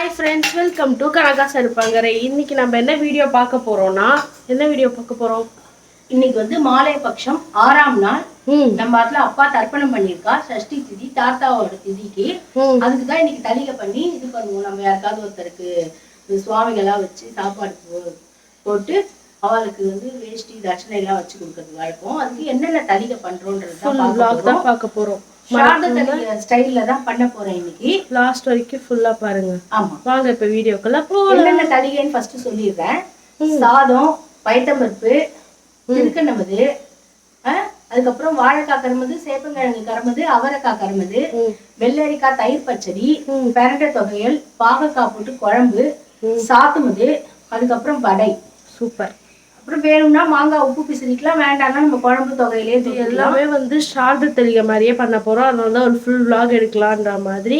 Hi friends welcome to Kanaka Saruppankarai இன்னைக்கு நம்ம என்ன வீடியோ பார்க்க போறோம்னா என்ன வீடியோ பார்க்க போறோம்? இன்னைக்கு வந்து மாலை பட்சம் ஆறாம் நாள். நம்ம அதுல அப்பா தர்ப்பணம் பண்ணியிருக்கா சஷ்டி திதி தாத்தாவோட திதிக்கு. அதுக்கு தான் இன்னைக்கு தலிகை பண்ணி இது பண்ணுவோம். நம்ம யாருக்காவது ஒருத்தருக்கு இந்த சுவாமிகளா வச்சு சாப்பாடு போட்டு அவளுக்கு வந்து வேஷ்டி தட்சணை எல்லாம் வச்சு கொடுக்கறது வழக்கம் அதுக்கு என்னென்ன தலிகை பண்றோன்றது பார்க்க போறோம். ஸ்டைல்ல தான் பண்ண போறேன் இன்னைக்கு. லாஸ்ட் வரைக்கும் ஃபுல்லா பாருங்க. ஆமா. வாங்க இப்ப வீடியோக்குள்ள என்னென்ன தலிகைன்னு ஃபர்ஸ்ட் சொல்லிடுறேன். சாதம் பயத்தம்பருப்பு திருக்கண்ணமது அதுக்கப்புறம் வாழைக்காய் கரும்புது சேப்பங்கிழங்கு கரும்புது அவரைக்காய் கரும்புது. வெள்ளரிக்காய் தயிர் பச்சடி. பெரண்டை தொகையல் பாகக்காய் போட்டு குழம்பு சாத்துமுது அதுக்கப்புறம் வடை. சூப்பர். அப்புறம் வேணும்னா மாங்காய் உப்பு பிசிறிக்கலாம் வேண்டாம்னா நம்ம குழம்பு தொகையிலே எல்லாமே வந்து ஷார்ட் தெளிக்க மாதிரியே பண்ண போறோம். அதனால தான் ஒரு ஃபுல் vlog எடுக்கலான்ற மாதிரி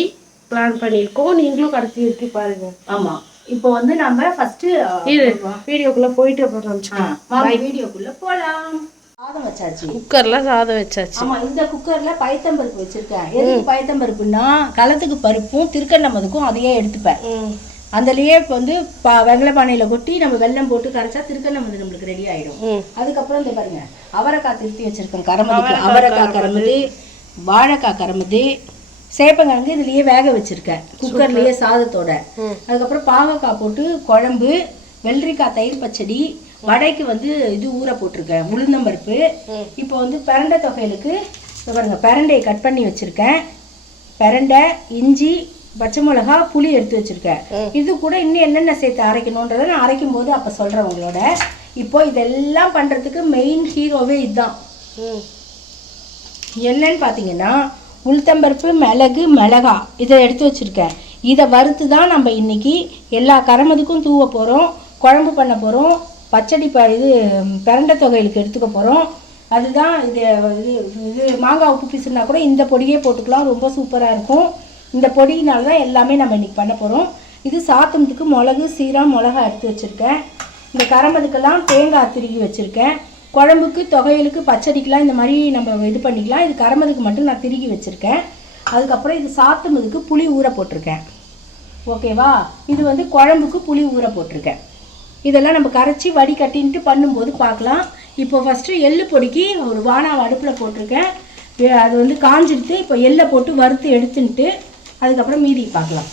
பிளான் பண்ணியிருக்கோம். நீங்களும் கடைசி வரைக்கும் பாருங்க. ஆமா. இப்போ வந்து நம்ம ஃபர்ஸ்ட் இது வீடியோக்குள்ள போயிட்டு அப்புறம் காமிச்சுக்கலாம். வாங்க வீடியோக்குள்ள போலாம். சாதம் வச்சாச்சு. குக்கர்ல சாதம் வச்சாச்சு. ஆமா இந்த குக்கர்ல பயத்தம்பருப்பு வச்சிருக்கேன். எதுக்கு பயத்தம்பருப்புன்னா களத்துக்கு பருப்பும் திருக்கண்ணமதுக்கும் அதையே எடுத்துப்பேன். அதுலயே இப்போ வந்து பா வெள்ளை பானையில கொட்டி நம்ம வெல்லம் போட்டு கரைச்சா திருக்கண்ணமது நம்மளுக்கு ரெடி ஆயிடும். அதுக்கப்புறம் இந்த பாருங்க அவரைக்காய் திருப்பி வச்சிருக்கேன் கரமதுக்கு அவரைக்காய் கரமது. வாழைக்காய் கரமது சேப்பங்கிழங்கு இதுலயே வேக வச்சிருக்கேன். குக்கர்லயே சாதத்தோட. அதுக்கப்புறம் பாகக்காய் போட்டு குழம்பு வெள்ளரிக்காய் தயிர் பச்சடி வடைக்கு வந்து இது ஊற போட்டிருக்கேன் உளுந்தம்பருப்பு. இப்போ வந்து பிரண்டை தொகையிலுக்கு பாருங்க பிரண்டையை கட் பண்ணி வச்சிருக்கேன். பிரண்டை இஞ்சி பச்சை மிளகா புளி எடுத்து வச்சிருக்கேன். இது கூட இன்னும் என்னென்ன சேர்த்து அரைக்கணுன்றதை நான் அரைக்கும் போது அப்போ சொல்கிறேன் உங்களோட. இப்போ இதெல்லாம் பண்ணுறதுக்கு மெயின் ஹீரோவே இதுதான். என்னன்னு பார்த்தீங்கன்னா உளுத்தம்பருப்பு மிளகு மிளகா இதை எடுத்து வச்சுருக்கேன். இதை வறுத்து தான் நம்ம இன்னைக்கு எல்லா கரமதுக்கும் தூவ போகிறோம் குழம்பு பண்ண போகிறோம் பச்சடி ப இது பிரண்டை தொகைகளுக்கு எடுத்துக்க போகிறோம் அதுதான் இது இது இது மாங்காய் உப்பு பீசுனா கூட இந்த பொடியே போட்டுக்கலாம் ரொம்ப சூப்பராக இருக்கும். இந்த பொடியினால் தான் எல்லாமே நம்ம இன்றைக்கி பண்ண போகிறோம் இது சாத்தமத்துக்கு மிளகு சீரம் மிளகா எடுத்து வச்சுருக்கேன். இந்த கரம்பதுக்கெல்லாம் தேங்காய் திருகி வச்சுருக்கேன். குழம்புக்கு தொகையலுக்கு பச்சடிக்கெலாம் இந்த மாதிரி நம்ம இது பண்ணிக்கலாம். இது கரம்பதுக்கு மட்டும் நான் திருகி வச்சுருக்கேன். அதுக்கப்புறம் இது சாத்துமதுக்கு புளி ஊற போட்டிருக்கேன். ஓகேவா இது வந்து குழம்புக்கு புளி ஊற போட்டிருக்கேன். இதெல்லாம் நம்ம கரைச்சி வடிகட்டின்ட்டு பண்ணும்போது பார்க்கலாம். இப்போ ஃபஸ்ட்டு எள்ளு பொடிக்கு ஒரு வானா அடுப்பில் போட்டிருக்கேன். அது வந்து காஞ்சிடுத்து இப்போ எள்ளை போட்டு வறுத்து எடுத்துன்ட்டு அதுக்கப்புறம் மீதி பார்க்கலாம்.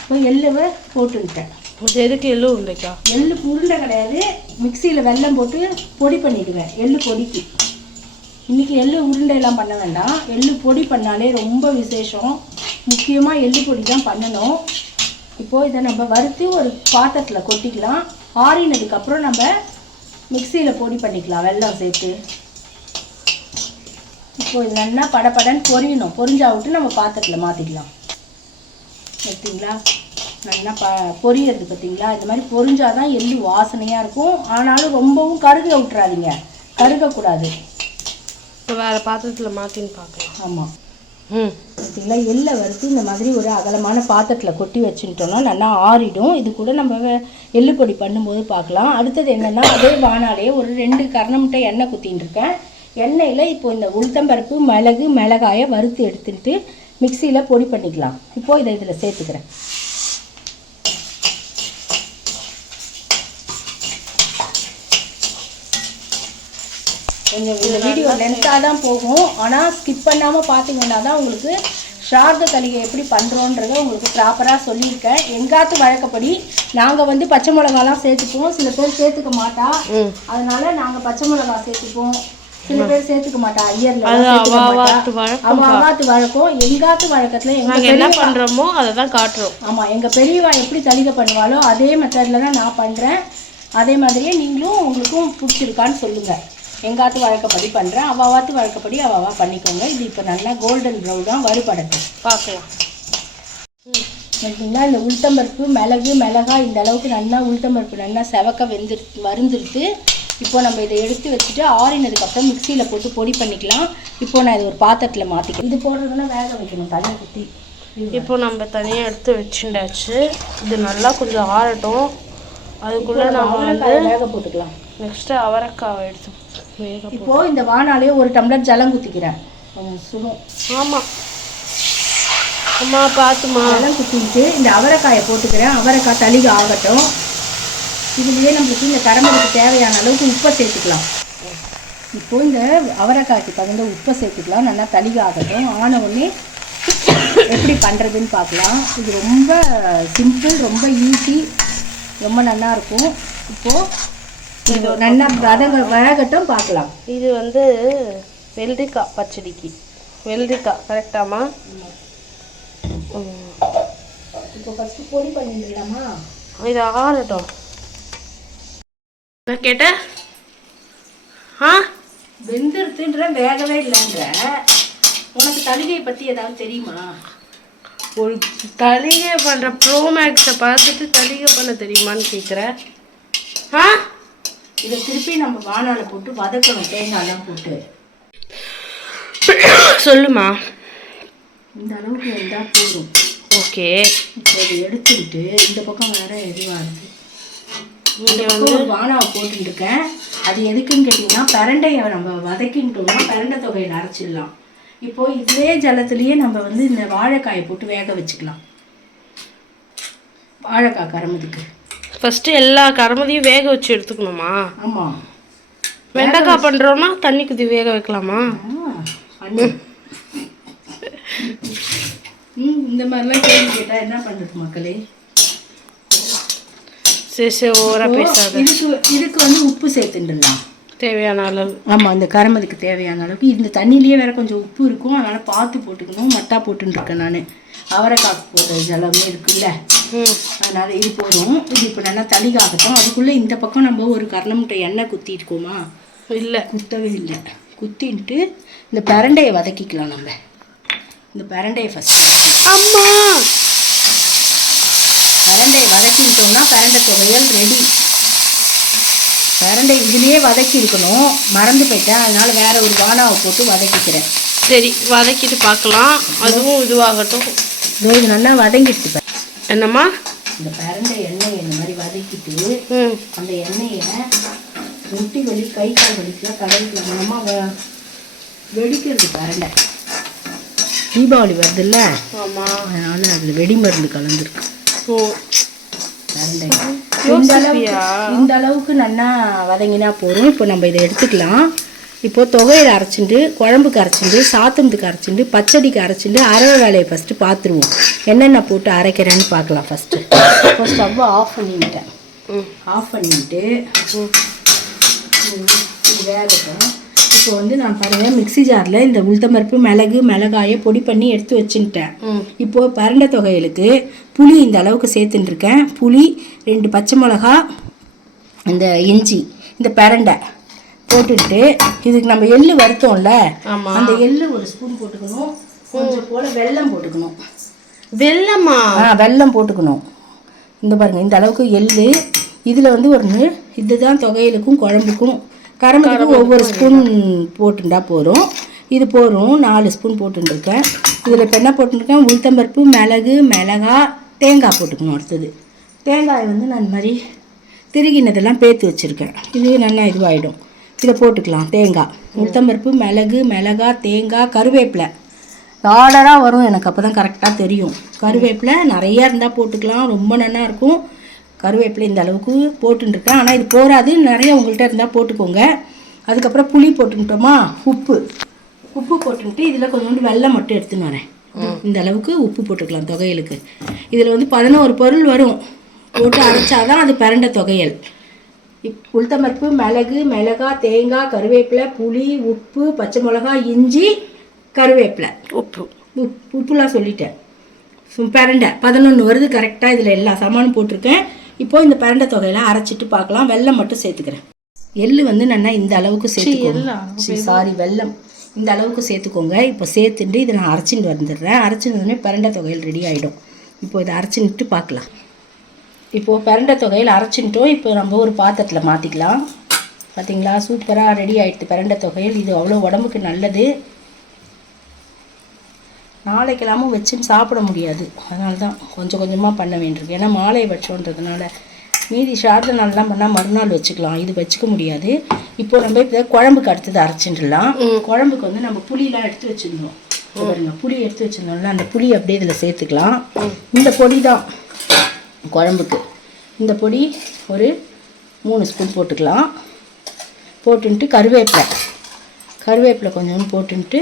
இப்போ எள்ளுவை போட்டுன்ட்டேன் இது எதுக்கு எள்ளு உருண்டைக்கா? எள்ளு உருண்டை கிடையாது. மிக்சியில் வெல்லம் போட்டு பொடி பண்ணிடுவேன் எள்ளு பொடிக்கு. இன்னைக்கு எள்ளு உருண்டையெல்லாம் பண்ண வேண்டாம். எள்ளு பொடி பண்ணாலே ரொம்ப விசேஷம். முக்கியமாக எள்ளு பொடி தான் பண்ணணும். இப்போது இதை நம்ம வறுத்து ஒரு பாத்திரத்தில் கொட்டிக்கலாம். ஆறினதுக்கப்புறம் நம்ம மிக்சியில் பொடி பண்ணிக்கலாம் வெல்லம் சேர்த்து. இப்போ இது நல்லா படபடன்னு பொரியணும். பொரிஞ்சா விட்டு நம்ம பாத்திரத்தில் மாற்றிக்கலாம் பார்த்தீங்களா நல்லா ப பொரியறது பார்த்தீங்களா இந்த மாதிரி பொரிஞ்சாதான் எள்ளு வாசனையாக இருக்கும். ஆனாலும் ரொம்பவும் கருக விட்டுறாதீங்க. கருகக்கூடாது. இப்போ வேற பாத்திரத்துல மாத்தின்னு பார்க்கலாம் ஆமாம் ம். பார்த்தீங்களா எள்ளை வறுத்து இந்த மாதிரி ஒரு அகலமான பாத்திரத்தில் கொட்டி வச்சுட்டோம்னா நல்லா ஆறிடும். இது கூட நம்ம வே- எள்ளு பொடி பண்ணும்போது பார்க்கலாம் அடுத்தது என்னென்னா அதே வானாலே ஒரு ரெண்டு கரணமுட்டை எண்ணெய் குத்தின்னு இருக்கேன். எண்ணெயில் இப்போ இந்த உளுத்தம்பருப்பு மிளகு மிளகாயை வறுத்து எடுத்துட்டு மிக்சியில் பொடி பண்ணிக்கலாம். இப்போ இதை இதில் சேர்த்துக்கிறேன். கொஞ்சம் இந்த வீடியோ லென்த்தாக தான் போகும். ஆனால் ஸ்கிப் பண்ணாமல் பார்த்தீங்கன்னா தான் உங்களுக்கு ஷார்த தலிகை எப்படி பண்ணுறோன்றதை உங்களுக்கு ப்ராப்பராக சொல்லியிருக்கேன். எங்காத்து வழக்கப்படி நாங்கள் வந்து பச்சை மிளகாலாம் சேர்த்துப்போம். சில பேர் சேர்த்துக்க மாட்டா. அதனால நாங்கள் பச்சை மிளகா சேர்த்துப்போம். சில பேர் சேர்த்துக்க மாட்டா ஐயர்ல அது சேர்த்துக்க அவ மாட்டா அவாத்து வழக்கம் அவாத்து எங்காத்து வழக்கத்தில் நாங்க என்ன பண்றோமோ அதை தான் காட்டுறோம். ஆமாம் எங்கள் பெரியவா எப்படி தலிகை பண்ணுவாளோ அதே மெத்தடில் தான் நான் பண்ணுறேன் அதே மாதிரியே நீங்களும் உங்களுக்கும் பிடிச்சிருக்கான்னு சொல்லுங்கள் எங்காத்து வழக்கப்படி பண்ணுறேன் அவாவாத்து வழக்கப்படி அவாவா பண்ணிக்கோங்க. இது இப்போ நல்லா கோல்டன் ப்ரௌன் தான் வறுபடட்டும் பார்க்கலாம். இந்த உளுத்தம்பருப்பு மிளகு மிளகா இந்த அளவுக்கு நல்லா உளுத்தம்பருப்பு நல்லா செவக்க வெந்து வருந்துருத்து இப்போ நம்ம இதை எடுத்து வச்சுட்டு ஆறினதுக்கப்புறம் மிக்சியில் போட்டு பொடி பண்ணிக்கலாம். இப்போ நான் இது ஒரு பாத்திரத்தில் மாற்றிக்கிறேன் இது போடுறதுன்னா வேக வைக்கணும் தண்ணி குத்தி. இப்போ நம்ம தனியா எடுத்து வச்சுட்டாச்சு. இது நல்லா கொஞ்சம் ஆறட்டும். அதுக்குள்ள நம்ம வந்து வேக போட்டுக்கலாம். நெக்ஸ்ட் அவரைக்காவை எடுத்து இப்போ இந்த வானாலே ஒரு டம்ளர் ஜலம் குத்திக்கிறேன். சுடும். ஆமா. அம்மா பார்த்துமா அதெல்லாம் குத்திட்டு இந்த அவரைக்காயை போட்டுக்கிறேன். அவரைக்காய் தளிக ஆகட்டும். இதுலேயே நம்மளுக்கு இந்த கரமலுக்கு தேவையான அளவுக்கு உப்பை சேர்த்துக்கலாம். இப்போ இந்த அவரைக்காய்க்கு தகுந்த உப்பை சேர்த்துக்கலாம். நல்லா தளிக ஆகட்டும் ஆன உடனே எப்படி பண்ணுறதுன்னு பார்க்கலாம். இது ரொம்ப சிம்பிள் ரொம்ப ஈஸி ரொம்ப நல்லா இருக்கும். இப்போது இது நல்லா வதங்க வழகட்டும் பார்க்கலாம். இது வந்து வெள்ளரிக்காய் பச்சடிக்கு. வெள்ளரிக்காய் கரெக்டாமா இப்போ ஃபஸ்ட்டு பொடி பண்ணிடலாமா? இது ஆறட்டும். நான் கேட்டேன் ஆ? வெந்துருத்துன்ற வேகவே இல்லைன்ற. உனக்கு தலிகையை பற்றி ஏதாவது தெரியுமா? ஒரு தலிகை பண்ணுற ப்ரோ மேக்ஸை பார்த்துட்டு தலிகை பண்ண தெரியுமான்னு கேட்குறேன் ஆ? இதை திருப்பி நம்ம வானால போட்டு வதக்கணும் தேங்காய்லாம் போட்டு. சொல்லுமா. இந்த அளவுக்கு இருந்தால் போதும். ஓகே. இப்போ எடுத்துக்கிட்டு இந்த பக்கம் வேற எதுவாக இருக்குது இங்கே ஒரு வானாவை போட்டுருக்கேன் அது எதுக்குன்னு கேட்டிங்கன்னா பிரண்டையை நம்ம வதக்கிட்டோம்னா பிரண்டை தொகையில் அரைச்சிடலாம் இப்போ இதே ஜலத்துலேயே நம்ம வந்து இந்த வாழைக்காயை போட்டு வேக வச்சுக்கலாம். வாழைக்காய் கரமதுக்கு. ஃபஸ்ட்டு எல்லா கரமதியும் வேக வச்சு எடுத்துக்கணுமா? ஆமாம் வெண்டைக்காய் பண்ணுறோன்னா தண்ணி குத்தி வேக வைக்கலாமா? ம் இந்த மாதிரிலாம் கேள்வி கேட்டால் என்ன பண்ணுறது மக்களே? சரி சரி ஓவரா பேசாத. இதுக்கு இதுக்கு வந்து உப்பு சேர்த்துடலாம் தேவையான அளவு. ஆமாம் அந்த கரமதுக்கு தேவையான அளவுக்கு இந்த தண்ணியிலேயே வேற கொஞ்சம் உப்பு இருக்கும். அதனால் பார்த்து போட்டுக்கணும். மட்டா போட்டுருக்கேன் நான். அவரைக்காக்கு போடுற ஜலமே இருக்குல்ல? அதனால் இது போதும். இது இப்போ நல்லா தளிகாகட்டும் அதுக்குள்ளே இந்த பக்கம் நம்ம ஒரு கடலை முட்டை எண்ணெய் குத்திருக்கோமா இல்லை. குத்தவே இல்லை. குத்தின்ட்டு இந்த பிரண்டையை வதக்கிக்கலாம் நம்ம. இந்த பிரண்டையை ஃபஸ்ட்டு அம்மா! வதக்கிட்டோம்னா பிரண்டை துவையல் ரெடி பிரண்டை இதுலேயே வதக்கி இருக்கணும். மறந்து போயிட்டேன். அதனால வேற ஒரு வானாவை போட்டு வதக்கிக்கிறேன். சரி வதக்கிட்டு பார்க்கலாம். அதுவும் இதுவாகட்டும். இதோ இது நல்லா வதங்கிடுச்சு. என்னம்மா? இந்த பிரண்டை எண்ணெயை இந்த மாதிரி வதக்கிட்டு அந்த எண்ணெயை முட்டி வலி கை கால் வலிக்கெல்லாம் கடைக்கலாம் நம்ம வெடிக்கிறது பிரண்டை தீபாவளி வருதுல்ல? ஆமாம் அதனால அதில் வெடி மருந்து கலந்துருக்கு. ஓ. இந்த அளவுக்கு இந்த அளவுக்கு நல்லா வதங்கினா போதும். இப்போ நம்ம இதை எடுத்துக்கலாம். இப்போ தொகையில் அரைச்சிட்டு குழம்புக்கு அரைச்சிட்டு சாத்தத்துக்கு அரைச்சிட்டு பச்சடிக்கு அரைச்சிட்டு அரை வேலையை ஃபஸ்ட்டு பார்த்துருவோம். என்னென்ன போட்டு அரைக்கிறேன்னு பார்க்கலாம் ஃபஸ்ட்டு இப்போ ஸ்டவ்வை ஆஃப் பண்ணிட்டேன். ம். ஆஃப் பண்ணிட்டு வேகட்டும். இப்போ வந்து நான் பாருங்க மிக்ஸி ஜாரில் இந்த உளுத்தம்பருப்பு மிளகு மிளகாயை பொடி பண்ணி எடுத்து வச்சுட்டேன் ம். இப்போ பரண்டை தொகைகளுக்கு புளி இந்த அளவுக்கு சேர்த்துட்டுருக்கேன் புளி ரெண்டு பச்சை மிளகா இந்த இஞ்சி இந்த பிரண்டை போட்டுட்டு இதுக்கு நம்ம எள்ளு வறுத்தோம்ல அந்த எள்ளு ஒரு ஸ்பூன் போட்டுக்கணும். கொஞ்சம் போல் வெல்லம் போட்டுக்கணும். வெள்ளம்மா ஆ வெல்லம் போட்டுக்கணும். இந்த பாருங்க இந்த அளவுக்கு எள்ளு. இதில் வந்து ஒரு இதுதான் தொகையிலுக்கும் குழம்புக்கும். கரம்புக்கும் ஒவ்வொரு ஸ்பூன் போட்டுண்டா போதும். இது போதும். நாலு ஸ்பூன் போட்டுருக்கேன் இதில் இப்போ என்ன போட்டுருக்கேன் உளுத்தம்பருப்பு மிளகு மிளகா தேங்காய் போட்டுக்கணும் அடுத்தது. தேங்காய் வந்து நான் இந்த மாதிரி திருகினதெல்லாம் பேத்து வச்சுருக்கேன். இது நல்லா இதுவாகிடும் இதை போட்டுக்கலாம். தேங்காய். உளுத்தம்பருப்பு மிளகு மிளகா தேங்காய் கருவேப்பிலை. ஆர்டராக வரும். எனக்கு அப்போ தான் கரெக்டாக தெரியும். கருவேப்பிலை நிறைய இருந்தால் போட்டுக்கலாம். ரொம்ப நல்லா இருக்கும். கருவேப்பிலை இந்த அளவுக்கு போட்டுருக்கேன் ஆனால் இது போராது நிறைய உங்கள்கிட்ட இருந்தால் போட்டுக்கோங்க. அதுக்கப்புறம் புளி போட்டுட்டோமா உப்பு. உப்பு போட்டுட்டு இதில் கொஞ்சோண்டு வெல்லம் மட்டும் எடுத்துன்னு வரேன். இந்த அளவுக்கு உப்பு போட்டுக்கலாம் தொகையலுக்கு. இதில் வந்து பதினோரு பொருள் வரும். போட்டு அரைச்சாதான் அது பிரண்ட தொகையல். இப் உளுத்தம்பருப்பு மிளகு மிளகா தேங்காய் கருவேப்பிலை புளி உப்பு பச்சை மிளகா இஞ்சி கருவேப்பிலை. உப்பு. உப் உப்புலாம் சொல்லிட்டேன். பிரண்டை பதினொன்று வருது கரெக்டாக இதில் எல்லா சாமானும் போட்டிருக்கேன். இப்போ இந்த பிரண்டை தொகையெல்லாம் அரைச்சிட்டு பார்க்கலாம். வெல்லம் மட்டும் சேர்த்துக்கிறேன். எள்ளு வந்து நல்லா இந்த அளவுக்கு சேர்த்துக்கோங்க. சாரி வெல்லம். இந்த அளவுக்கு சேர்த்துக்கோங்க. இப்போ சேர்த்துட்டு இதை நான் அரைச்சிட்டு வந்துடுறேன். அரைச்சிட்டு பிரண்டை தொகையில் ரெடி ஆகிடும் இப்போ இதை அரைச்சின்ட்டு பார்க்கலாம். இப்போது பிரண்டை தொகையில் அரைச்சின்ட்டோம் இப்போ நம்ம ஒரு பாத்திரத்தில் மாற்றிக்கலாம் பார்த்தீங்களா சூப்பராக ரெடி ஆயிடுது பிரண்டை தொகையில். இது அவ்வளோ உடம்புக்கு நல்லது. நாளைக்கெல்லாமும் வச்சுன்னு சாப்பிட முடியாது. அதனால தான் கொஞ்சம் கொஞ்சமாக பண்ண வேண்டியிருக்கு. ஏன்னா மாலை வச்சோன்றதுனால மீதி சார்ந்த நாள்லாம் பண்ணால் மறுநாள் வச்சுக்கலாம். இது வச்சுக்க முடியாது. இப்போ நம்ம இப்போ குழம்புக்கு அடுத்தது அரைச்சிடலாம். குழம்புக்கு வந்து நம்ம புளியெலாம் எடுத்து வச்சுருந்தோம் பாருங்க புளி எடுத்து வச்சிருந்தோம்ல அந்த புளி அப்படியே இதில் சேர்த்துக்கலாம். இந்த பொடி தான் குழம்புக்கு. இந்த பொடி ஒரு மூணு ஸ்பூன் போட்டுக்கலாம். போட்டுன்ட்டு கருவேப்பிலை. கருவேப்பிலை கொஞ்சோண்டு போட்டுன்ட்டு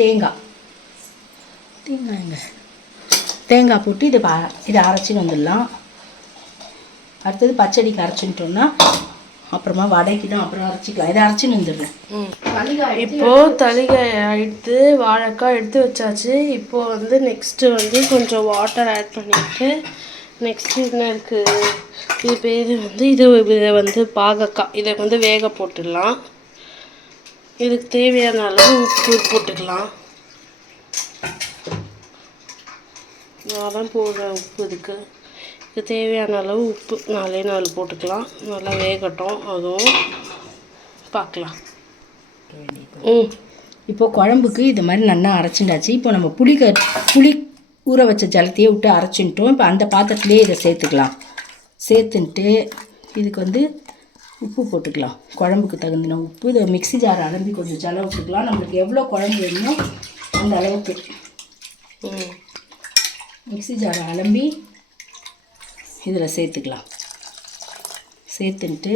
தேங்காய். தேங்காய்ங்க. தேங்காய் போட்டு இதை ப- இதை அரைச்சின்னு வந்துடலாம். அடுத்தது பச்சடிக்கு அரைச்சிட்டோம்னா அப்புறமா வடைக்கு தான் அப்புறம் அரைச்சிக்கலாம். இதை அரைச்சின்னு வந்துடுறேன் இப்போ தளிகாய் எடுத்து வாழைக்காய் எடுத்து வச்சாச்சு. இப்போ வந்து நெக்ஸ்ட் வந்து கொஞ்சம் வாட்டர் ஆட் பண்ணிட்டு நெக்ஸ்ட் என்ன இருக்கு? இது பேர் வந்து இது இதை வந்து பாகக்காய். இதை வந்து வேக போட்டுடலாம். இதுக்கு தேவையான அளவு உப்பு போட்டுக்கலாம். நான் தான் போடுறேன் உப்பு இதுக்கு. இதுக்கு தேவையான அளவு உப்பு. நாலே நாலு போட்டுக்கலாம். நல்லா வேகட்டும். அதுவும் பார்க்கலாம். ம். இப்போ குழம்புக்கு இது மாதிரி நல்லா அரைச்சிண்டாச்சு இப்போ நம்ம புளி க புளி ஊற வச்ச ஜலத்தையே விட்டு அரைச்சின்ட்டோம் இப்போ அந்த பாத்திரத்துலேயே இதை சேர்த்துக்கலாம். சேர்த்துன்ட்டு இதுக்கு வந்து உப்பு போட்டுக்கலாம். குழம்புக்கு தகுந்தின உப்பு. இதை மிக்ஸி ஜார் அலம்பி கொஞ்சம் ஜலம் விட்டுக்கலாம். நம்மளுக்கு எவ்வளோ குழம்பு வேணுமோ அந்த அளவுக்கு. ம். மிக்ஸி ஜார் அலம்பி இதில் சேர்த்துக்கலாம். சேர்த்துன்ட்டு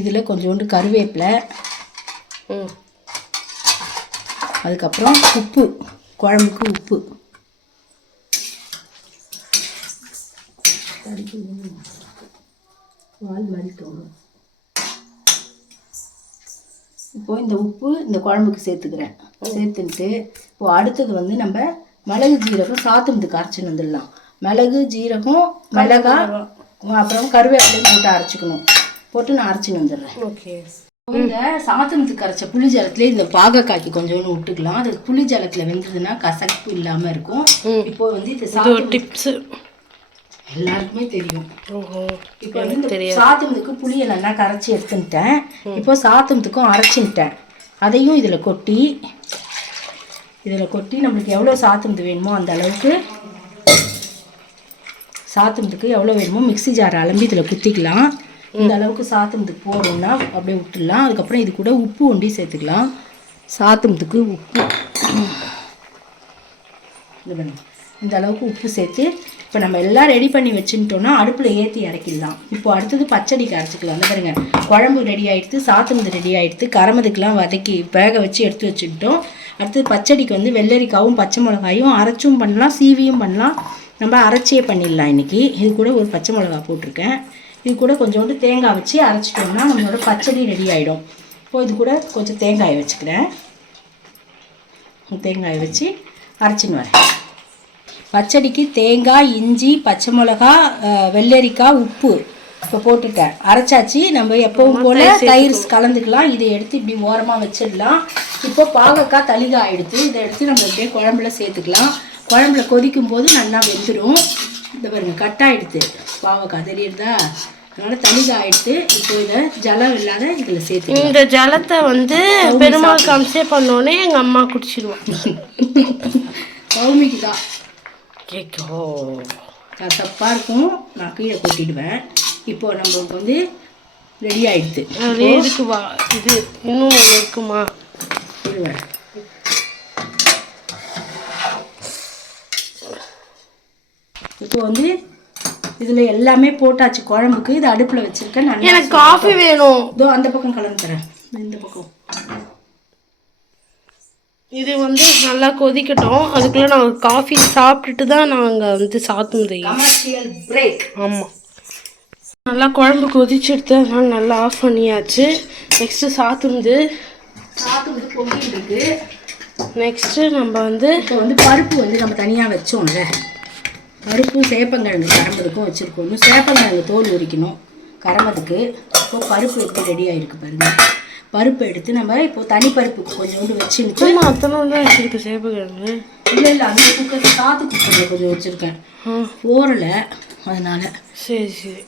இதில் கொஞ்சோண்டு கருவேப்பிலை அதுக்கப்புறம் உப்பு குழம்புக்கு உப்பு. வால் வலிக்கும் இப்போ இந்த உப்பு இந்த குழம்புக்கு சேர்த்துக்கிறேன். சேர்த்துன்ட்டு இப்போ அடுத்தது வந்து நம்ம மிளகு ஜீரகம் சாத்துமதுக்கு அரைச்சின்னு வந்துடலாம். மிளகு ஜீரகம் மிளகா அப்புறம் கருவேப்பிலையும் போட்டு அரைச்சிக்கணும். போட்டு நான் அரைச்சின்னு வந்துடுறேன். ஓகே. இந்த சாத்தனத்துக்கு அரைச்ச புளி ஜலத்துல இந்த பாகக்காய்க்கு கொஞ்சோண்டு விட்டுக்கலாம். அது புளி ஜலத்துல வெந்ததுன்னா கசப்பு இல்லாம இருக்கும். இப்போ வந்து இது டிப்ஸு எல்லாருக்குமே தெரியும். இப்போ வந்து இந்த சாத்தமத்துக்கு புளியை நல்லா கரைச்சி எடுத்துட்டேன் இப்போ சாத்தமத்துக்கும் அரைச்சின்ட்டேன். அதையும் இதில் கொட்டி இதில் கொட்டி நம்மளுக்கு எவ்வளோ சாத்துமது வேணுமோ அந்த அளவுக்கு சாத்துமதுக்கு எவ்வளோ வேணுமோ மிக்ஸி ஜார் அலம்பி இதில் குத்திக்கலாம். இந்த அளவுக்கு சாத்துமதுக்கு போடணும்னா அப்படியே விட்டுடலாம். அதுக்கப்புறம் இது கூட உப்பு ஒண்டி சேர்த்துக்கலாம். சாத்துமதுக்கு உப்பு. இது பாருங்க. இந்த அளவுக்கு உப்பு சேர்த்து இப்போ நம்ம எல்லாம் ரெடி பண்ணி வச்சுட்டோம்னா அடுப்பில் ஏற்றி இறக்கிடலாம் இப்போ அடுத்தது பச்சடிக்கு அரைச்சிக்கலாம். வந்து பாருங்க. குழம்பு ரெடி ஆயிடுத்து சாத்துமது ரெடி ஆயிடுத்து கரமதுக்கெலாம் வதக்கி வேக வச்சு எடுத்து வச்சுக்கிட்டோம். அடுத்து பச்சடிக்கு வந்து வெள்ளரிக்காவும் பச்சை மிளகாயும் அரைச்சும் பண்ணலாம் சீவியும் பண்ணலாம். நம்ம அரைச்சே பண்ணிடலாம் இன்றைக்கி இது கூட ஒரு பச்சை மிளகா போட்டிருக்கேன். இது கூட கொஞ்சோண்டு தேங்காய் வச்சு அரைச்சிட்டோம்னா நம்மளோட பச்சடி ரெடி ஆகிடும் இப்போது இது கூட கொஞ்சம் தேங்காய் வச்சுக்கிறேன். தேங்காய் வச்சு அரைச்சின்னு வரேன். பச்சடிக்கு தேங்காய் இஞ்சி பச்சை மிளகா வெள்ளரிக்காய் உப்பு இப்போ போட்டுட்டேன் அரைச்சாச்சு. நம்ம எப்பவும் போல தயிர் கலந்துக்கலாம். இதை எடுத்து இப்படி ஓரமாக வச்சிடலாம். இப்போ பாகக்காய் தளிகா ஆயிடுத்து இதை எடுத்து நம்ம அப்படியே குழம்புல சேர்த்துக்கலாம். குழம்புல கொதிக்கும் போது நல்லா வெந்துடும் இந்த பாருங்க கட்டாயிடுத்து பாவக்காய். தெரியுறதா அதனால தளிகா ஆயிடுத்து இப்போ இதை ஜலம் இல்லாத இதில் சேர்த்துக்கலாம். இந்த ஜலத்தை வந்து பெருமாள் காமிச்சே பண்ணோடனே எங்கள் அம்மா குடிச்சிடுவான் பௌமிக்கு தான். கேக்கோ கசப்பாக இருக்கும். நான் கீழே கொட்டிடுவேன். இப்போ நம்மளுக்கு வந்து ரெடி ஆயிடுது. அது எதுக்கு வா இது இன்னும் இருக்குமா? இப்போ வந்து இதில் எல்லாமே போட்டாச்சு. குழம்புக்கு இது அடுப்பில் வச்சிருக்கேன். நல்லா எனக்கு காஃபி வேணும். இதோ அந்த பக்கம் கலந்து தரேன். இந்த பக்கம். இது வந்து நல்லா கொதிக்கட்டும். அதுக்குள்ளே நான் காஃபி சாப்பிட்டுட்டு தான் நாங்கள் வந்து சாத்தும் செய்யும் பிரேக் ஆமாம் நல்லா குழம்பு கொதிச்செடுத்து அதனால நல்லா ஆஃப் பண்ணியாச்சு. நெக்ஸ்ட்டு சாத்துந்து சாப்பிட்டு பொங்கிட்டு இருக்கு நெக்ஸ்ட்டு நம்ம வந்து இப்போ வந்து பருப்பு வந்து நம்ம தனியாக வச்சோம்ல. பருப்பு சேப்பங்கிழங்கு கரம்பதுக்கும் வச்சுருக்கோம். இன்னும் சேப்பங்கிழங்கு தோல் உரிக்கணும். கரம்பதுக்கு இப்போ பருப்பு எப்படி ரெடி ஆகிருக்கு பாருங்க. பருப்பு எடுத்து நம்ம இப்போ தனி பருப்பு கொஞ்சோண்டு வச்சுட்டு அத்தனை தான் வச்சுருக்கு சேப்பக்கிழங்கு இல்லை இல்லை அந்த குக்கர் சாத்து குக்கரில் கொஞ்சம் வச்சுருக்கேன். ஆ. ஓரலை அதனால. சரி சரி.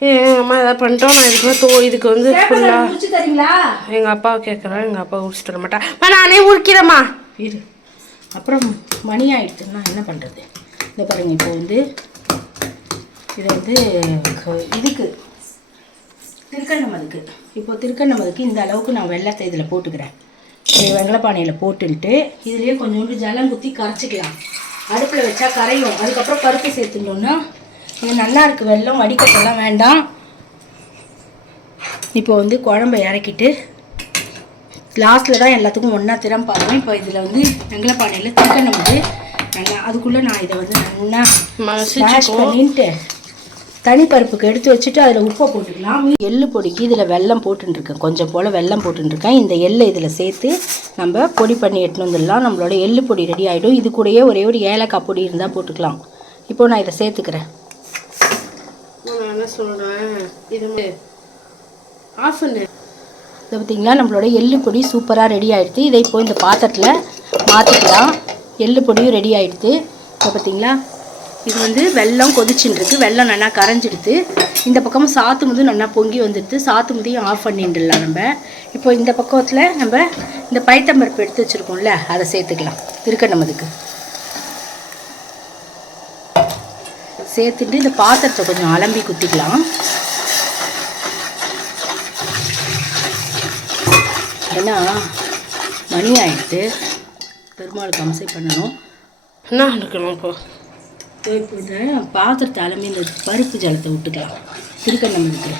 அம்மா எதாவது பண்ணிட்டோம். நான் இதுக்கு தோ இதுக்கு வந்து ஃபுல்லாக எங்கள் அப்பா கேட்குறேன் எங்கள் அப்பா உரிச்சு தர மாட்டேன் நானே உரிக்கிறேம்மா. இரு. அப்புறம் மணி ஆயிடுச்சுன்னா என்ன பண்ணுறது இந்த பாருங்க இப்போ வந்து இது வந்து இதுக்கு திருக்கண்ணமதுக்கு இப்போ திருக்கண்ணமதுக்கு இந்த அளவுக்கு நான் வெள்ளத்தை இதில் போட்டுக்கிறேன். வெங்கலப்பானையில் போட்டுன்ட்டு இதுலேயே கொஞ்சோண்டு ஜலம் குத்தி கரைச்சிக்கலாம். அடுப்பில் வச்சா கரையும். அதுக்கப்புறம் பருப்பு சேர்த்துட்டோம்னா இது நல்லா இருக்கு. வெல்லம் வடிகட்டெல்லாம் வேண்டாம். இப்போ வந்து குழம்ப இறக்கிட்டு லாஸ்ட்டில் தான் எல்லாத்துக்கும் ஒன்றா திறம் பாருங்க இப்போ இதில் வந்து வெங்கலப்பானையில் சிக்கன் வந்து நல்லா அதுக்குள்ளே நான் இதை வந்து நல்லா ஸ்மாஷ் பண்ணிட்டு தனி பருப்புக்கு எடுத்து வச்சுட்டு அதில் உப்பை போட்டுக்கலாம். எள்ளு பொடிக்கு இதில் வெல்லம் போட்டுருக்கேன் கொஞ்சம் போல் வெல்லம் போட்டுருக்கேன் இந்த எள்ளை இதில் சேர்த்து நம்ம பொடி பண்ணி எடுத்துன்னு வந்துடலாம். நம்மளோட எள்ளு பொடி ரெடி ஆகிடும் இது கூடயே ஒரே ஒரு ஏலக்காய் பொடி இருந்தால் போட்டுக்கலாம். இப்போ நான் இதை சேர்த்துக்கிறேன். நான் என்ன சொல்கிறேன் இது ஆஃப் பண்ணு இதை பார்த்தீங்களா? நம்மளோட எள்ளு பொடி சூப்பராக ரெடி ஆகிடுது இதை இப்போ இந்த பாத்திரத்தில் மாற்றிக்கலாம் எள்ளு பொடியும் ரெடி ஆகிடுது இப்போ பார்த்திங்களா? இது வந்து வெல்லம் கொதிச்சுட்டுருக்கு. வெள்ளம் வெல்லம் நல்லா கரைஞ்சிடுது இந்த பக்கமும் சாத்து முதும் நல்லா பொங்கி வந்துடுது சாத்து முதையும் ஆஃப் பண்ணிடலாம் நம்ம. இப்போ இந்த பக்கத்தில் நம்ம இந்த பைத்தம்பருப்பு எடுத்து வச்சுருக்கோம்ல அதை சேர்த்துக்கலாம். இருக்க நம்மதுக்கு சேர்த்துட்டு இந்த பாத்திரத்தை கொஞ்சம் அலம்பி குத்திக்கலாம். ஏன்னா மணி ஆயிடுத்து பெருமாளுக்கு அம்சை பண்ணணும். என்ன இருக்கணும் இப்போ பாத்திரத்தை அலம்பி இந்த பருப்பு ஜலத்தை விட்டுக்கலாம். திருக்கண்ணம்மனுக்கு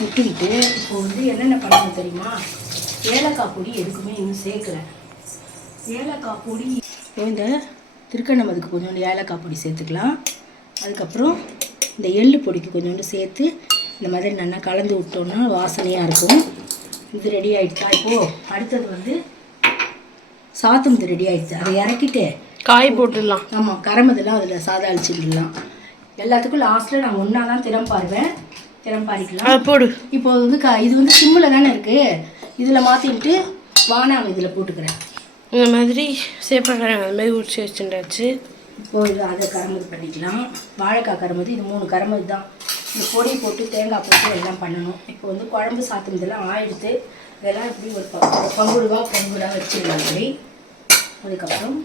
விட்டுக்கிட்டு இப்போ வந்து என்னென்ன பண்ணணும் தெரியுமா? ஏலக்காய் பொடி எதுக்குமே இன்னும் சேர்க்கல. ஏலக்காய் பொடி இந்த திருக்கண்ணம்மதுக்கு கொஞ்சோண்டு ஏலக்காய் பொடி சேர்த்துக்கலாம். அதுக்கப்புறம் இந்த எள்ளு பொடிக்கு கொஞ்சோண்டு சேர்த்து இந்த மாதிரி நல்லா கலந்து விட்டோம்னா வாசனையாக இருக்கும். இது ரெடி ஆயிடுச்சா? இப்போது அடுத்தது வந்து சாத்தம் ரெடி ஆயிடுச்சு. அதை இறக்கிட்டு காய் போட்டுடலாம். ஆமாம் கரமதெல்லாம் அதில் சாதா அழிச்சிடலாம் எல்லாத்துக்கும் லாஸ்ட்டில் நான் ஒன்றா தான் திறம் பாருவேன் திறம் பாரிக்கலாம் அதை போடு. இப்போ வந்து க இது வந்து சிம்மில் தானே இருக்குது இதில் மாற்றிட்டு வானாவை இதில் போட்டுக்கிறேன். இந்த மாதிரி சேப்பக்கிழங்கு அந்த மாதிரி உரிச்சு வச்சுட்டாச்சு. இப்போ இது அதை கரமது பண்ணிக்கலாம். வாழைக்காய் கரமது இது மூணு கரமது தான் இந்த பொடி போட்டு தேங்காய் போட்டு எல்லாம் பண்ணணும். இப்போ வந்து குழம்பு சாத்தம் இதெல்லாம் ஆயிடுத்து இதெல்லாம் இப்படி ஒரு பங்குடுவா பங்குடா வச்சிடலாம் இப்படி அதுக்கப்புறம்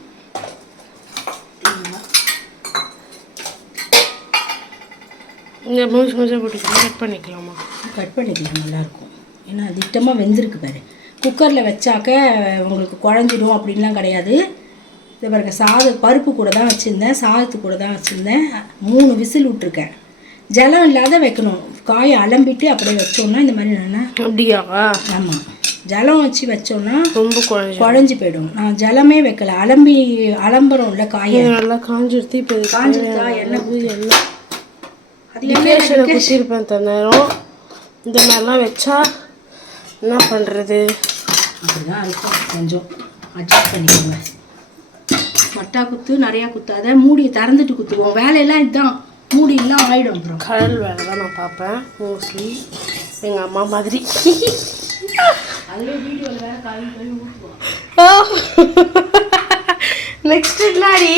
இந்த மூச்சு மூச்சா போட்டுக்கலாம். கட் பண்ணிக்கலாமா? கட் பண்ணிக்கலாம் நல்லாயிருக்கும் ஏன்னா திட்டமாக வெந்திருக்கு பாரு. குக்கரில் வச்சாக்க உங்களுக்கு குழஞ்சிடும் அப்படின்லாம் கிடையாது. இது பாருங்க சாத பருப்பு கூட தான் வச்சுருந்தேன் சாதத்து கூட தான் வச்சுருந்தேன். மூணு விசில் விட்ருக்கேன் ஜலம் இல்லாத வைக்கணும். காயை அலம்பிட்டு அப்படியே வச்சோம்னா இந்த மாதிரி நல்லா அப்படியா? ஆமாம் ஜலம் வச்சு வச்சோம்னா ரொம்ப குழஞ்சி போயிடும். நான் ஜலமே வைக்கல. அலம்பி அலம்புறோம்ல காயை. நல்லா காஞ்சிருத்து இப்போ இது காஞ்சிருச்சா? எண்ணெய் எண்ணெய். அது எண்ணெய் டிகேஷனை குத்திருப்பேன் இந்த நேரம். இந்த மாதிரிலாம் வச்சா என்ன பண்ணுறது அப்படிதான் இருக்கும். கொஞ்சம் அட்ஜஸ்ட் பண்ணிக்கோங்க. மட்டா குத்து நிறையா குத்தாத மூடியை திறந்துட்டு குத்துவோம். வேலையெல்லாம் இதுதான். மூடி எல்லாம் ஆயிடும் அப்புறம். கடல் வேலை தான் நான் பார்ப்பேன் மோஸ்ட்லி எங்கள் அம்மா மாதிரி. நெக்ஸ்ட் என்னாடி?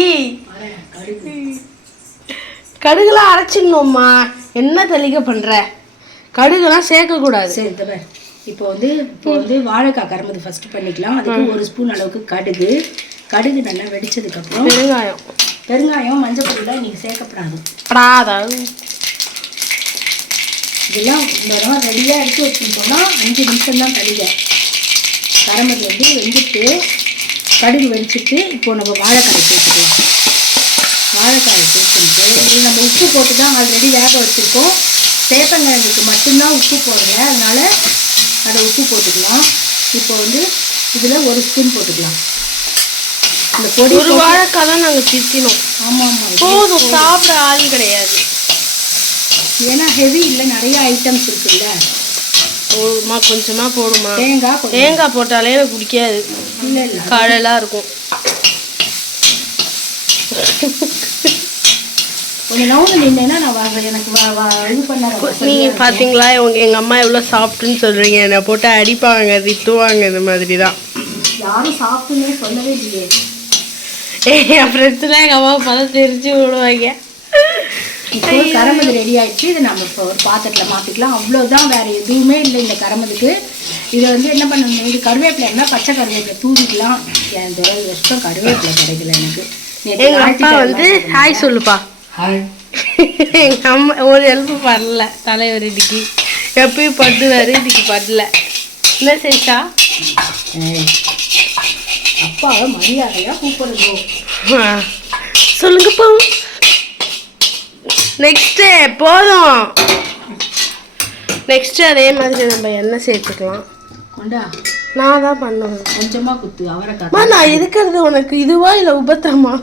கடுகுலாம் அரைச்சிடணும்மா. என்ன தெளிக்க பண்ணுற கடுகுலாம் சேர்க்கக்கூடாது. சரி பாரு. இப்போ வந்து இப்போ வந்து வாழைக்காய் கரம்பது ஃபர்ஸ்ட் பண்ணிக்கலாம். அதுக்கு ஒரு ஸ்பூன் அளவுக்கு கடுகு. கடுகு நல்லா வெடிச்சதுக்கப்புறம் பெருங்காயம். பெருங்காயம் மஞ்சள் பொடிலாம் இன்னைக்கு சேர்க்கப்படாது. படாதா? இதெல்லாம் இந்த தடவை ரெடியாக எடுத்து வச்சுக்கிட்டோம்னா அஞ்சு நிமிஷம் தான் கடுகு கரமது வந்து வெந்துட்டு கடுகு வெடிச்சிட்டு இப்போ நம்ம வாழைக்காய் சேர்த்துக்கலாம். வாழைக்காய் சேர்த்துட்டு இதில் நம்ம உப்பு போட்டு தான் ஆல்ரெடி வேக வச்சுருக்கோம். சேப்பங்கிழங்குக்கு மட்டும்தான் உப்பு போடல. அதனால அதை உப்பு போட்டுக்கலாம். இப்போ வந்து இதில் ஒரு ஸ்பூன் போட்டுக்கலாம். இந்த பொடி ஒரு வாழைக்காய் தான் நாங்கள் தித்தினோம் ஆமாம் ஆமாம் போதும் சாப்பிட ஆள் கிடையாது. ஏன்னா ஹெவி இல்லை நிறைய ஐட்டம்ஸ் இருக்குல்ல. போதுமா கொஞ்சமா போடுமா தேங்காய் தேங்காய் போட்டாலே எனக்கு பிடிக்காது. இல்லை இல்லை. கடலாக இருக்கும். நீங்கள். பார்த்தீங்களா இவங்க எங்கள் அம்மா எவ்வளோ சாப்பிட்டுன்னு சொல்கிறீங்க என்னை போட்டு அடிப்பாங்க திட்டுவாங்க இது மாதிரி தான் யாரும் சாப்பிட்டுன்னே சொல்லவே இல்லையே. என் ஃப்ரெண்ட்ஸ்லாம் எங்கள் அம்மா பார்த்தா தெரிச்சு விடுவாங்க. இப்போ கரமது ரெடி ஆயிடுச்சு. இதை நம்ம இப்போ ஒரு பாத்திரத்தில் மாற்றிக்கலாம் அவ்வளோதான் வேறு எதுவுமே இல்லை இந்த கரமதுக்கு. இதை வந்து என்ன பண்ணணும்? இது கருவேப்பிலை இருந்தால் பச்சை கருவேப்பிலை தூவிக்கலாம். என் தடவை வருஷம் கருவேப்பிலை கிடைக்கல எனக்கு. நேத்து எங்கள் அப்பா வந்து ஹாய் சொல்லுப்பா. ஹாய் எங்கள் அம்மா ஒரு ஹெல்ப் பண்ணல. தலைவர் இன்னைக்கு. எப்பயும் பண்ணுவார் இன்னைக்கு பண்ணல. என்ன செய்ச்சா ஏய், அப்பாவை மரியாதையாக கூப்பிடணும். சொல்லுங்கப்பா. நெக்ஸ்ட்டு போதும். நெக்ஸ்ட்டு அதே மாதிரி நம்ம எண்ணெய் சேர்த்துக்கலாம். கொண்டா. நான் தான் பண்ணுவேன். கொஞ்சமாக குத்து அவரைக்காய் நான் இருக்கிறது உனக்கு இதுவா இல்லை உபத்திரமா?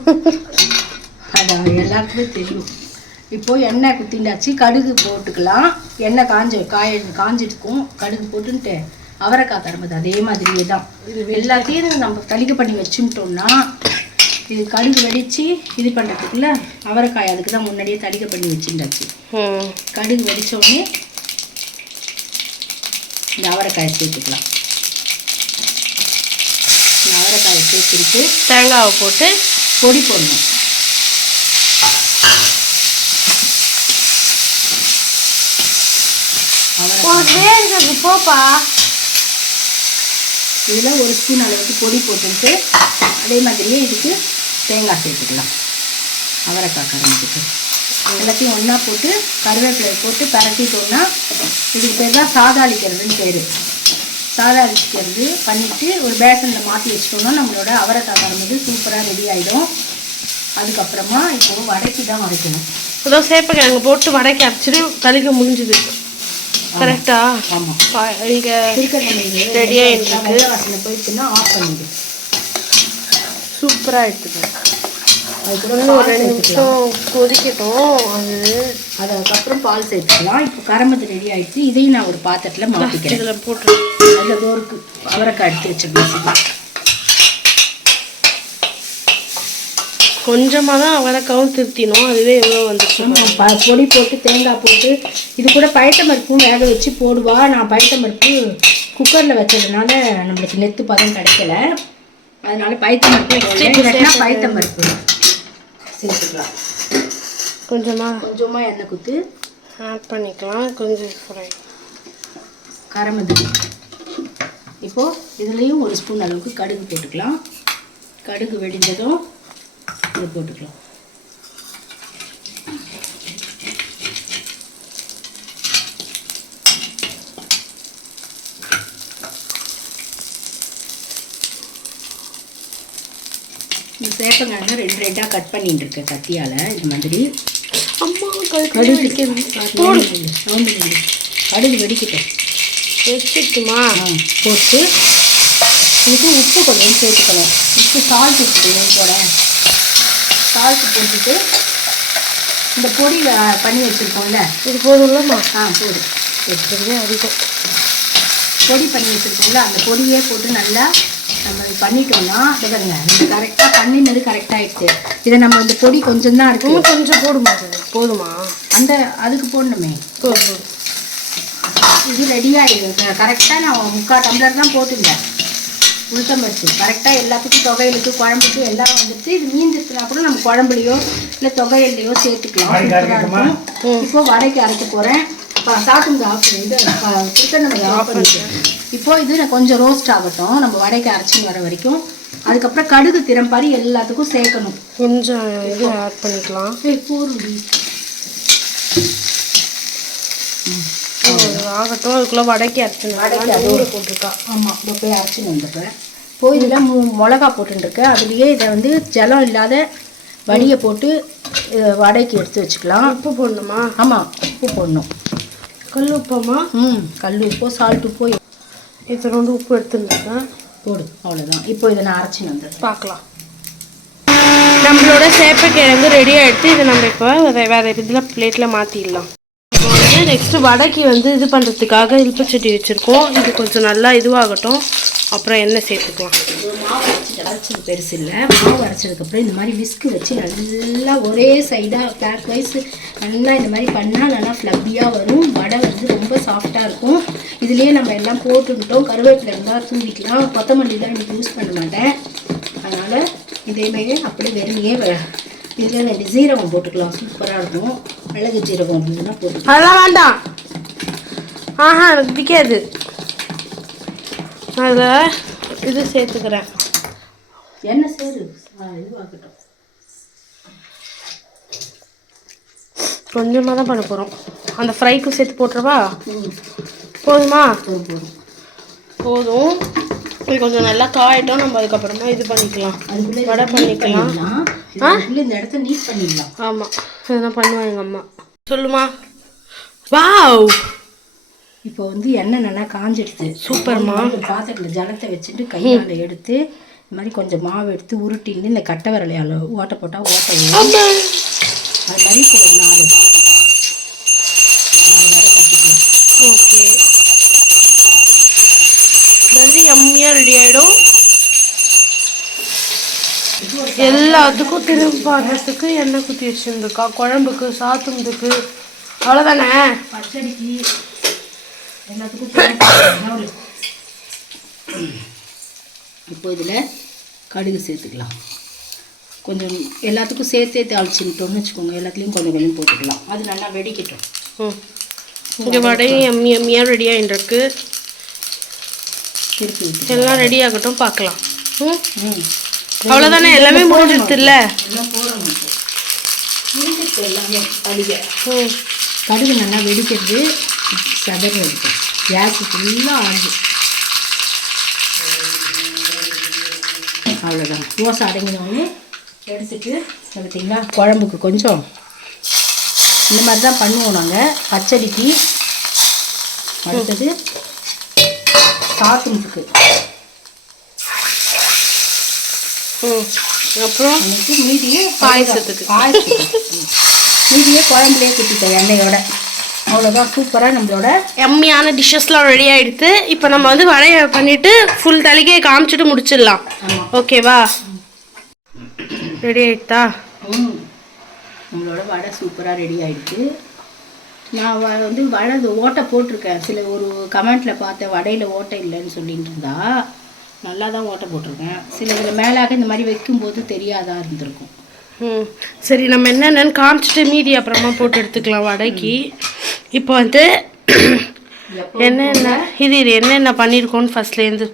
அதான் எல்லாருக்குமே தெரியும். இப்போ எண்ணெய் குத்திண்டாச்சு கடுகு போட்டுக்கலாம். எண்ணெய் காஞ்ச காய காஞ்சிருக்கும். கடுகு போட்டுன்ட்டு அவரைக்காய் தரம்பது அதே மாதிரியே தான் எல்லாத்தையும் நம்ம தளிக்க பண்ணி வச்சுட்டோம்னா இது கடுகு வெடித்து இது பண்ணுறதுக்குள்ள அவரைக்காய் அதுக்கு தான் முன்னாடியே தளிக்க பண்ணி வச்சுட்டாச்சு ம். கடுகு வெடிச்ச உடனே இந்த அவரைக்காயை சேர்த்துக்கலாம். இந்த அவரைக்காயை சேர்த்துட்டு தேங்காவை போட்டு பொடி போடணும். வேணுங்கிறது போப்பா. இதில் ஒரு ஸ்பூன் அளவுக்கு பொடி போட்டுட்டு அதே மாதிரியே இதுக்கு தேங்காய் சேர்த்துக்கலாம். அவரைக்காய் கரைஞ்சிட்டு எல்லாத்தையும் ஒன்றா போட்டு கருவேப்பிலை போட்டு பரட்டிட்டோம்னா இதுக்கு பேர் தான் சாதாளிக்கிறதுன்னு பேர். சாதாளிக்கிறது பண்ணிவிட்டு ஒரு பேசனில் மாற்றி வச்சிட்டோம்னா நம்மளோட அவரைக்காய் கரும்பு சூப்பராக ரெடி ஆகிடும் அதுக்கப்புறமா இப்போ வடைக்கு தான் வரைக்கணும் ஏதோ சேப்பக்கிழங்கு போட்டு வடக்கி அரைச்சிட்டு கலிக்க முடிஞ்சுது கரெக்டா ஆமாம் Ready ஆயிட்டு இருக்கு. வாசனை போயிடுச்சுன்னா ஆஃப் பண்ணிடு. சூப்பராக இன்னும் ஒரு ரெண்டு நிமிஷம் கொதிக்கட்டும். அது அதுக்கப்புறம் பால் சேர்த்துக்கலாம். இப்போ கரம்பத்து ரெடி ஆயிடுச்சு. இதையும் நான் ஒரு பாத்திரத்தில் மாற்றிக்கிறேன் இதில் போட்டு அதில் தோருக்கு அவரைக்காய் எடுத்து வச்சிருக்கேன் கொஞ்சமாக தான் அவரைக்காவும் திருத்தினோம். அதுவே எவ்வளோ வந்துச்சு பொடி போட்டு தேங்காய் போட்டு இது கூட பைத்தம்பருப்பும் வேக வச்சு போடுவா. நான் பைத்தம்பருப்பு குக்கரில் வச்சதுனால நம்மளுக்கு நெத்து பதம் கிடைக்கல. அதனால பைத்தம்பருப்பு போடல பைத்தம்பருப்பு சேர்த்துக்கலாம் கொஞ்சமாக கொஞ்சமாக எண்ணெய் குத்து. ஆட் பண்ணிக்கலாம். கொஞ்சம் ஃப்ரை கரமது இப்போது இதுலேயும் ஒரு ஸ்பூன் அளவுக்கு கடுகு போட்டுக்கலாம். கடுகு வெடிஞ்சதும் இது போட்டுக்கலாம். இந்த சேப்பங்கிழங்க ரெண்டு ரெண்டாக கட் பண்ணிட்டு இருக்கேன் கத்தியால் இந்த மாதிரி. அம்மா கடுகு. சவுண்டு. கடுகு ஆ, போட்டு. இதுக்கு உப்பு கொஞ்சம் சேர்த்துக்கணும். உப்பு சால்ட் உப்பு கொஞ்சம் போட சால்ட் போட்டுட்டு இந்த பொடி வ- பண்ணி வச்சுருக்கோம்ல. இது போதும்லம்மா? ஆ போதும். எடுத்துருவே அதிகம். பொடி பண்ணி வச்சுருக்கோம்ல அந்த பொடியே போட்டு நல்லா நம்ம இது பண்ணிட்டோம்னா இதை பாருங்க நம்ம கரெக்டாக பண்ணினது கரெக்டாகிடுச்சு இதை நம்ம இந்த பொடி கொஞ்சம் தான் கொஞ்சம் போடுமா? போதுமா? அந்த அதுக்கு போடணுமே. போதும். இது ரெடி ஆகிடுது கரெக்டாக நான் முக்கால் டம்ளர் தான் போட்டுருந்தேன். உளுத்தம்பருப்பு கரெக்டாக எல்லாத்துக்கும் தொகையிலுக்கு குழம்புக்கு எல்லாம் வந்துட்டு இது மீந்துச்சுனா கூட நம்ம குழம்புலையோ இல்லை தொகையிலையோ சேர்த்துக்கலாம். சூப்பரா இருக்கும். இப்போ வடைக்கு அரைக்க போகிறேன் சாப்பிடுங்க ஆஃப் இது சிக்கன் ஆஃப் பண்ணிட்டேன் இப்போ இது நான் கொஞ்சம் ரோஸ்ட் ஆகட்டும். நம்ம வடைக்கு அரைச்சின்னு வர வரைக்கும். அதுக்கப்புறம் கடுகு திறம்பாரி எல்லாத்துக்கும் சேர்க்கணும். கொஞ்சம் இது ஆட் பண்ணிக்கலாம். ஏய், போதும்டி. ஆகட்டும் அதுக்குள்ளே வடக்கி அரைச்சு வடைக்கு அது ஊற போட்டிருக்கா. ஆமாம் இப்போ போய் அரைச்சின்னு வந்துடுறேன். போய் இதில் மூ மிளகா போட்டுருக்கேன் அதுலேயே இதை வந்து ஜலம் இல்லாத வடியை போட்டு வடைக்கு எடுத்து வச்சுக்கலாம். உப்பு போடணுமா? ஆமாம் உப்பு போடணும். கல் உப்பமா? ம் கல் உப்போ சால்ட் உப்போ ரெண்டு உப்பு எடுத்துருந்தேன் போடு அவ்வளோதான் இப்போ இதை நான் அரைச்சின்னு வந்துடுறேன். பார்க்கலாம். நம்மளோட சேப்பக்கிழங்கு ரெடி ஆகிடுச்சு இதை நம்ம இப்போ வேறு வேறு இதில் பிளேட்டில் மாற்றிடலாம் இப்போ வந்து நெக்ஸ்ட்டு வடைக்கு வந்து இது பண்ணுறதுக்காக இல்பச்சட்டி வச்சுருக்கோம். இது கொஞ்சம் நல்லா இதுவாகட்டும். அப்புறம் எண்ணெய் சேர்த்துக்கலாம். மாவு அரைச்சிட்டு அரைச்சது பெருசு இல்லை. மாவு அரைச்சதுக்கப்புறம் இந்த மாதிரி விஸ்கு வச்சு நல்லா ஒரே சைடாக கிளாக் வைஸ் நல்லா இந்த மாதிரி பண்ணால் நல்லா ஃப்ளப்பியாக வரும். வடை வந்து ரொம்ப சாஃப்டாக இருக்கும். இதுலேயே நம்ம எல்லாம் போட்டுக்கிட்டோம். கருவேப்பிலை இருந்தால் தூவிக்கலாம். கொத்தமல்லிலாம் எனக்கு யூஸ் பண்ண மாட்டேன். அதனால் இதேமாரி அப்படியே வெறுமையே இதில் ரெண்டு ஜீரகம் போட்டுக்கலாம். சூப்பராக இருக்கும். மிளகு ஜீரகம் அதெல்லாம் வேண்டாம். ஆஹா எனக்கு பிடிக்காது. அதில் இது சேர்த்துக்கிறேன். எண்ணெய் சேரு? இதுவாகட்டும் கொஞ்சமாக தான் பண்ண போகிறோம் அந்த ஃப்ரைக்கும் சேர்த்து போதுமா? போதும் போதும். போதும். இது கொஞ்சம் நல்லா காயட்டும். நம்ம அதுக்கப்புறமா இது பண்ணிக்கலாம். வடை பண்ணிக்கலாம். அதுக்குள்ளே இந்த இடத்த நீட் பண்ணிடலாம். ஆமாம் இதெல்லாம் பண்ணுவாங்க எங்கள் அம்மா. சொல்லுமா. வாவ். இப்போ வந்து எண்ணெய் நல்லா காஞ்சிடுது சூப்பர்மா. பாத்திரத்தில் ஜலத்தை வச்சுட்டு கையால் எடுத்து இந்த மாதிரி கொஞ்சம் மாவு எடுத்து உருட்டின்னு இந்த கட்டை விரலையால் ஓட்டை போட்டால் ஓட்டை விழும். அது மாதிரி இப்போ நாலு எல்லாத்துக்கும் திரும்ப பாடுறதுக்கு எண்ணெய் குத்தி வச்சுருந்துருக்கா குழம்புக்கு சாத்துறதுக்கு அவ்வளோதானே பச்சடிக்கு எல்லாத்துக்கும் இப்போ இதில் கடுகு சேர்த்துக்கலாம். கொஞ்சம் எல்லாத்துக்கும் சேர்த்தே தாளிச்சுட்டோம்னு வச்சுக்கோங்க. எல்லாத்துலேயும் கொஞ்சம் கொஞ்சம் போட்டுக்கலாம். அது நல்லா வெடிக்கட்டும். ம். இங்கே வடையும் எம்மி எம்மியாக ரெடி ஆகிட்டுருக்கு திருப்பி விட்டு எல்லாம் ரெடி ஆகட்டும் பார்க்கலாம். ம். ம். அவ்வளோதானே எல்லாமே இப்போ முடிஞ்சிருச்சு எல்லாமே கடுகு. கடுகு நல்லா வெடிக்கிறது. சதறி எடுக்கும் கேஸ் ஃபுல்லாக ஆகுது அவ்வளோதான் ஓசை அடங்கினோடனே எடுத்துட்டு பார்த்தீங்களா குழம்புக்கு கொஞ்சம் இந்த மாதிரி தான் பண்ணுவோம் நாங்கள் பச்சடிக்கு அடுத்தது சாத்துமுக்கு ம் அப்புறம்? மீதியே பாயசத்துக்கு. பாயசத்துக்கு. மீதியே குழம்புலேயே குத்திட்டேன் எண்ணெயோட. அவ்வளோதான் சூப்பராக நம்மளோட எம்மியான டிஷ்ஷஸ்லாம் ரெடி ஆயிடுத்து. இப்போ நம்ம வந்து வடையை பண்ணிட்டு ஃபுல் தலைக்கையை காமிச்சிட்டு முடிச்சிடலாம். ஓகேவா ரெடி ஆயிடுதா ம். நம்மளோட வடை சூப்பராக ரெடி ஆயிடுச்சு நான் வந்து வடை ஓட்டை போட்டிருக்கேன். சில ஒரு கமெண்ட்டில் பார்த்தேன் வடையில் ஓட்டை இல்லைன்னு சொல்லிட்டு இருந்தா. நல்லா தான் ஓட்டை போட்டிருக்கேன். சில இதில் மேலாக இந்த மாதிரி வைக்கும்போது தெரியாதா இருந்திருக்கும். ம். சரி நம்ம என்னென்னு காமிச்சிட்டு மீதி அப்புறமா போட்டு எடுத்துக்கலாம் வடைக்கு. இப்போ வந்து என்னென்ன? இது இது என்னென்ன பண்ணியிருக்கோன்னு ஃபர்ஸ்ட்லேருந்து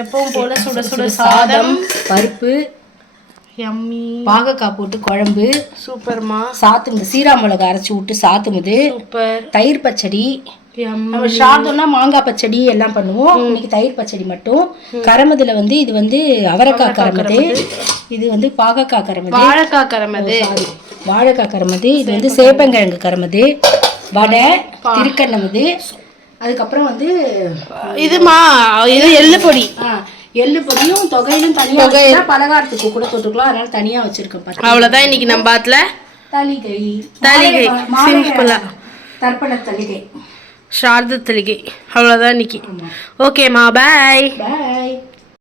எப்பவும் போல சுட சுட சாதம் பருப்பு எம்மி. பாகக்காய் போட்டு குழம்பு சூப்பர்மா. சாத்துமுது சீரா மிளகு அரைச்சி விட்டு சாத்துமுது சூப்பர். தயிர் பச்சடி நம்ம சாதம்னா மாங்காய் பச்சடி எல்லாம் பண்ணுவோம். இன்னைக்கு தயிர் பச்சடி மட்டும். கரமதுல வந்து இது வந்து அவரைக்காய் கரமது. இது வந்து பாகக்காய் கரமது. வாழைக்காய் கரமது. வாழைக்காய் கரமது. இது வந்து சேப்பங்கிழங்கு. கரமது. வடை திருக்கண்ணமது. அதுக்கப்புறம் வந்து இதுமா இது எள்ளு பொடி எள்ளு பொடியும் தொகையிலும் தனியாக பலகாரத்துக்கு கூட தொட்டுக்கலாம். அதனால தனியாக வச்சிருக்கேன் அவ்வளோதான் இன்னைக்கு நம்ம பாத்துல. தலிகை தலிகை, ஆ. தர்ப்பண தலிகை சாரத தலிகை அவ்வளோதான் இன்னைக்கு ஓகேம்மா பாய் பாய்